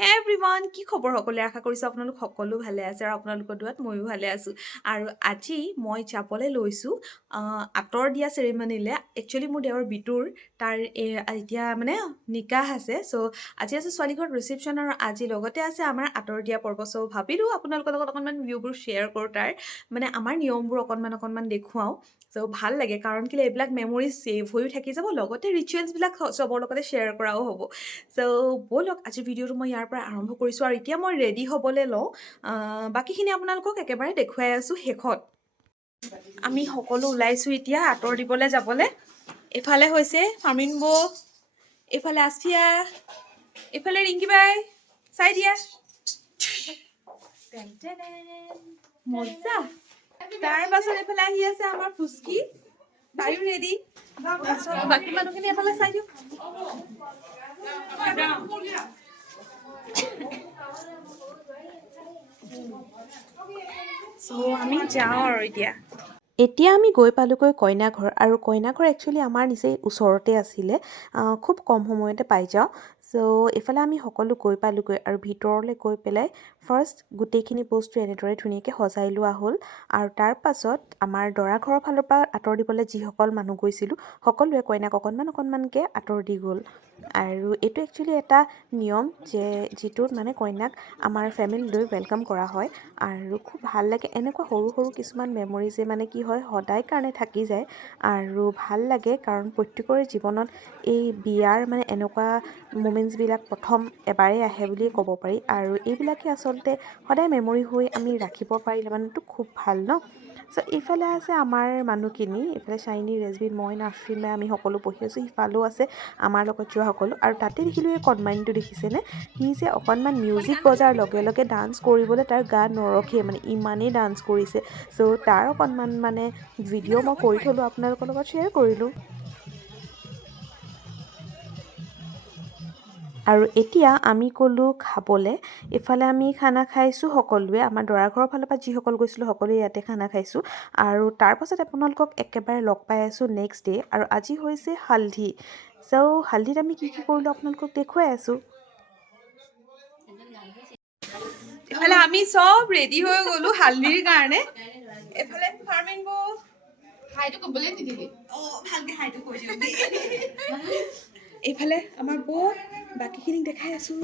হে এভৰিৱান কি খবৰ সকলোৰে আশা কৰিছোঁ আপোনালোক সকলো ভালে আছে আৰু আপোনালোকৰ দুৱাত ময়ো ভালে আছোঁ আৰু আজি মই যাবলৈ লৈছোঁ আঁতৰ দিয়া চেৰিমনিলৈ একচুৱেলি মোৰ দেৱৰ বিটোৰ তাৰ এতিয়া মানে নিকাহ আছে চ' আজি আছে ছোৱালী ঘৰত ৰিচেপশ্যন আৰু আজি লগতে আছে আমাৰ আঁতৰ দিয়া পৰ্ব চ' ভাবিলোঁ আপোনালোকৰ লগত অকণমান ভিউবোৰ শ্বেয়াৰ কৰোঁ তাৰ মানে আমাৰ নিয়মবোৰ অকণমান দেখুৱাওঁ চ' ভাল লাগে কাৰণ কেলৈ এইবিলাক মেমৰিজ ছেভ হৈও থাকি যাব লগতে ৰিচুৱেলছবিলাক চবৰ লগতে শ্বেয়াৰ কৰাও হ'ব চ' ব'লক আজি ভিডিঅ'টো মই ইয়াৰ পৰা আৰম্ভ কৰিছোঁ আৰু এতিয়া মই ৰেডি হ'বলৈ লওঁ বাকীখিনি আপোনালোকক একেবাৰে দেখুৱাই আছোঁ শেষত আমি সকলো ওলাইছোঁ এতিয়া আঁতৰ দিবলৈ যাবলৈ এফালে হৈছে ফাৰ্মিন বৌ এইফালে আছিয়া এইফালে ৰিংকি বাই চাই দিয়া মজা তাৰ পাছত এইফালে আহি আছে আমাৰ ফুচকি তাইও ৰেডি তাৰপাছত বাকী মানুহখিনি এফালে চাই দিওঁ চ' আমি যাওঁ আৰু এতিয়া আমি গৈ পালোগৈ কইনাঘৰ আৰু কইনাঘৰ একচুৱেলি আমাৰ নিচেই ওচৰতে আছিলে খুব কম সময়তে পাই যাওঁ চ' এইফালে আমি সকলো গৈ পালোগৈ আৰু ভিতৰলৈ গৈ পেলাই ফাৰ্ষ্ট গোটেইখিনি বস্তু এনেদৰে ধুনীয়াকৈ সজাই লোৱা হ'ল আৰু তাৰ পাছত আমাৰ দৰা ঘৰৰ ফালৰ পৰা আঁতৰ দিবলৈ যিসকল মানুহ গৈছিলোঁ সকলোৱে কইনাক অকণমানকৈ আঁতৰ দি গ'ল আৰু এইটো একচুৱেলি এটা নিয়ম যে যিটোত মানে কইনাক আমাৰ ফেমিলিলৈ ৱেলকাম কৰা হয় আৰু খুব ভাল লাগে এনেকুৱা সৰু কিছুমান মেমৰিজে মানে কি হয় সদায় কাৰণে থাকি যায় আৰু ভাল লাগে কাৰণ প্ৰত্যেকৰে জীৱনত এই বিয়াৰ মানে এনেকুৱা মুমেণ্টছবিলাক প্ৰথম এবাৰেই আহে বুলিয়ে ক'ব পাৰি আৰু এইবিলাকে আচলতে সদায় মেমৰি হৈ আমি ৰাখিব পাৰিলে মানেতো খুব ভাল ন চ' এইফালে আছে আমাৰ মানুহখিনি এইফালে চাইনি ৰেজবিন মই নাফ্ৰিন বাই আমি সকলো বহি আছোঁ সিফালেও আছে আমাৰ লগত যোৱা সকলো আৰু তাতে দেখিলোঁ এই কণমানিটো দেখিছেনে সি যে অকণমান মিউজিক বজাৰ লগে ডান্স কৰিবলৈ তাৰ গা নৰখে মানে ইমানেই ডান্স কৰিছে চ' তাৰ অকণমান মানে ভিডিঅ' মই কৰি থ'লোঁ আপোনালোকৰ লগত শ্বেয়াৰ কৰিলোঁ আৰু এতিয়া আমি গ'লোঁ খাবলৈ এইফালে আমি খানা খাইছোঁ সকলোৱে আমাৰ দৰা ঘৰৰ ফালৰ পৰা যিসকল গৈছিলোঁ সকলোৱে ইয়াতে খানা খাইছোঁ আৰু তাৰপাছত আপোনালোকক একেবাৰে লগ পাই আছোঁ নেক্সট ডে আৰু আজি হৈছে হালধি চ' হালধিত আমি কি কৰিলোঁ আপোনালোকক দেখুৱাই আছোঁ এইফালে আমি চব ৰেডি হৈ গ'লো হালধিৰ কাৰণে এইফালে ফাৰ্মিন বৌ হাইটো ক'বলৈ নিদিবি ভালকৈ হাইটো কৈ দিওঁ এইফালে আমাৰ বৌ বাকীখিনিক দেখাই আছোঁ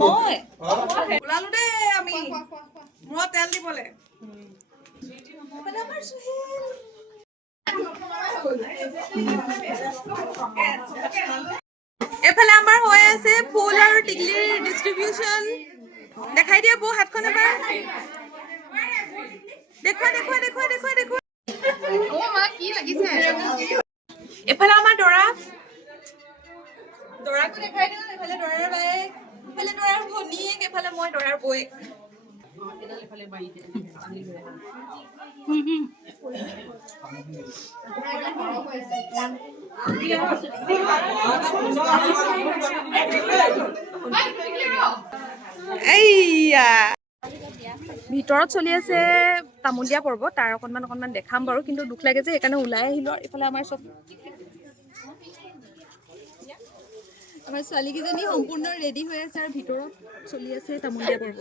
মই ওলালো দেই আমি মূৰত তেল দিবলৈ আমাৰ সুহেল এইফালে আমাৰ হৈ আছে ফুল আৰু টিকলিৰ ডিষ্ট্ৰিবিউচন দেখাই দিয়া বৌ হাতখন এবাৰ দেখুৱা এইফালে আমাৰ দৰাকো দেখাই দিওঁ এইফালে দৰাৰ বায়েক এইফালে দৰাৰ ভনীয়েক এইফালে মই দৰাৰ বৌয়েক এইয়া ভিতৰত চলি আছে তামোল দিয়া পৰ্ব তাৰ অকণমান দেখাম বাৰু কিন্তু দুখ লাগে যে সেইকাৰণে ওলাই আহিলোঁ আৰু এইফালে আমাৰ চব আমাৰ ছোৱালীকেইজনী সম্পূৰ্ণ ৰেডি হৈ আছে আৰু ভিতৰত চলি আছে তামোল দিয়া পৰ্ব